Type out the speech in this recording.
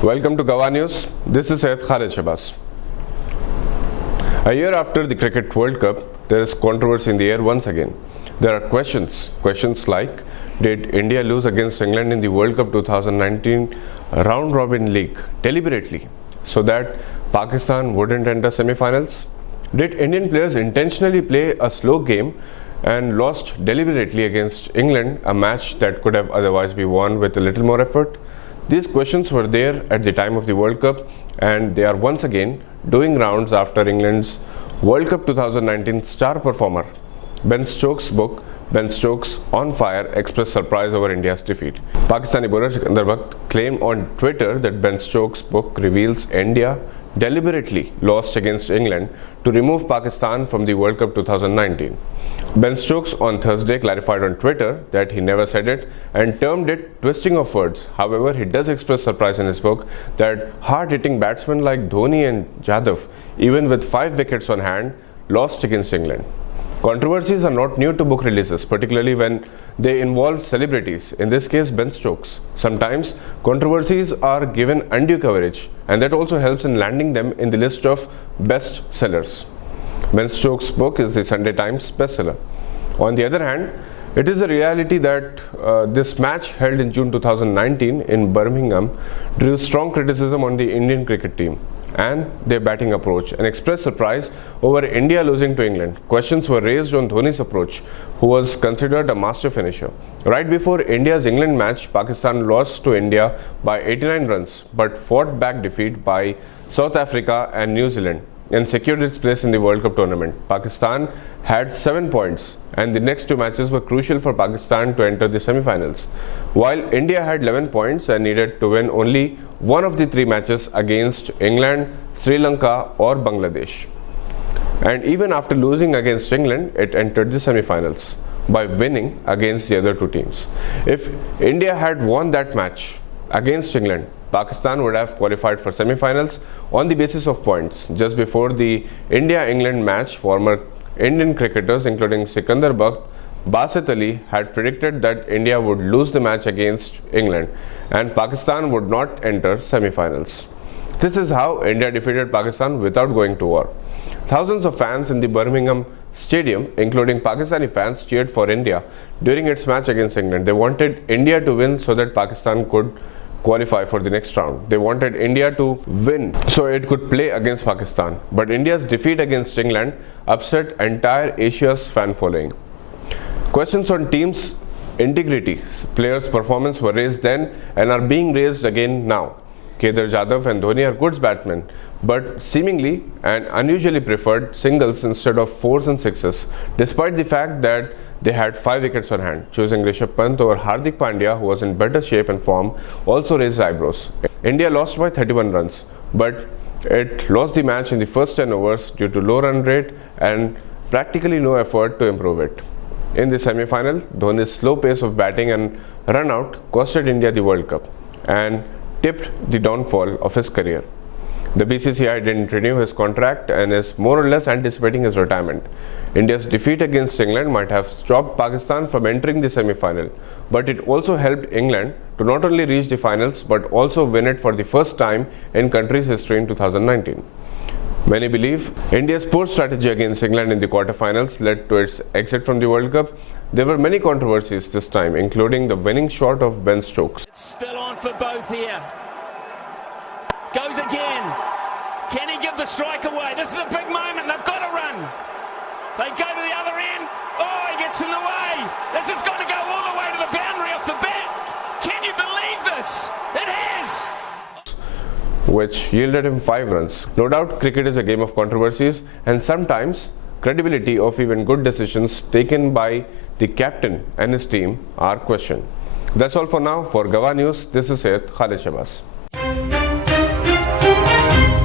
Welcome to Gava News. This is Syed Khalid Shabazz. A year after the Cricket World Cup, there is controversy in the air once again. There are questions like, did India lose against England in the World Cup 2019 round robin league deliberately so that Pakistan wouldn't enter semi-finals? Did Indian players intentionally play a slow game and lost deliberately against England, a match that could have otherwise been won with a little more effort? These questions were there at the time of the World Cup, and they are once again doing rounds after England's World Cup 2019 star performer Ben Stokes' book Ben Stokes on Fire expressed surprise over India's defeat. Pakistani bowler Sikandar Butt claimed on Twitter that Ben Stokes' book reveals India deliberately lost against England to remove Pakistan from the World Cup 2019. Ben Stokes on Thursday clarified on Twitter that he never said it and termed it twisting of words. However, he does express surprise in his book that hard-hitting batsmen like Dhoni and Jadhav, even with 5 wickets on hand, lost against England. Controversies are not new to book releases, particularly when they involve celebrities, in this case Ben Stokes. Sometimes controversies are given undue coverage, and that also helps in landing them in the list of best sellers. Ben Stokes' book is the Sunday Times bestseller. On the other hand, it is a reality that this match held in June 2019 in Birmingham drew strong criticism on the Indian cricket team and their batting approach and expressed surprise over India losing to England. Questions were raised on Dhoni's approach, who was considered a master finisher. Right before India's England match, Pakistan lost to India by 89 runs but fought back defeat by South Africa and New Zealand and secured its place in the World Cup tournament. Pakistan had 7 points, and the next 2 matches were crucial for Pakistan to enter the semi-finals, while India had 11 points and needed to win only one of the 3 matches against England, Sri Lanka or Bangladesh. And even after losing against England, it entered the semi-finals by winning against the other 2 teams. If India had won that match against England, Pakistan would have qualified for semi-finals on the basis of points. Just before the India-England match, former Indian cricketers including Sikandar Butt, Basit Ali had predicted that India would lose the match against England and Pakistan would not enter semi-finals. This is how India defeated Pakistan without going to war. Thousands of fans in the Birmingham Stadium, including Pakistani fans, cheered for India during its match against England. They wanted India to win so that Pakistan could qualify for the next round. They wanted India to win so it could play against Pakistan. But India's defeat against England upset entire Asia's fan following. Questions on team's integrity, players' performance were raised then and are being raised again now. Kedar Jadhav and Dhoni are good batsmen, but seemingly and unusually preferred singles instead of 4s and 6s, despite the fact that they had 5 wickets on hand. Choosing Rishabh Pant over Hardik Pandya, who was in better shape and form, also raised eyebrows. India lost by 31 runs, but it lost the match in the first 10 overs due to low run rate and practically no effort to improve it. In the semi-final, Dhoni's slow pace of batting and run-out costed India the World Cup and tipped the downfall of his career. The BCCI didn't renew his contract and is more or less anticipating his retirement. India's defeat against England might have stopped Pakistan from entering the semi-final, but it also helped England to not only reach the finals but also win it for the first time in country's history in 2019. Many believe India's poor strategy against England in the quarterfinals led to its exit from the World Cup. There were many controversies this time, including the winning shot of Ben Stokes. It's still on for both here. Goes again. Can he give the strike away? This is a big moment. They've got to run. They go to the other end. Oh, he gets in the way. This has got to go all the way to the boundary off the bat. Can you believe this? It has. Which yielded him 5 runs. No doubt cricket is a game of controversies, and sometimes credibility of even good decisions taken by the captain and his team are questioned. That's all for now. For Gava News, this is Syed Khalid Shabazz.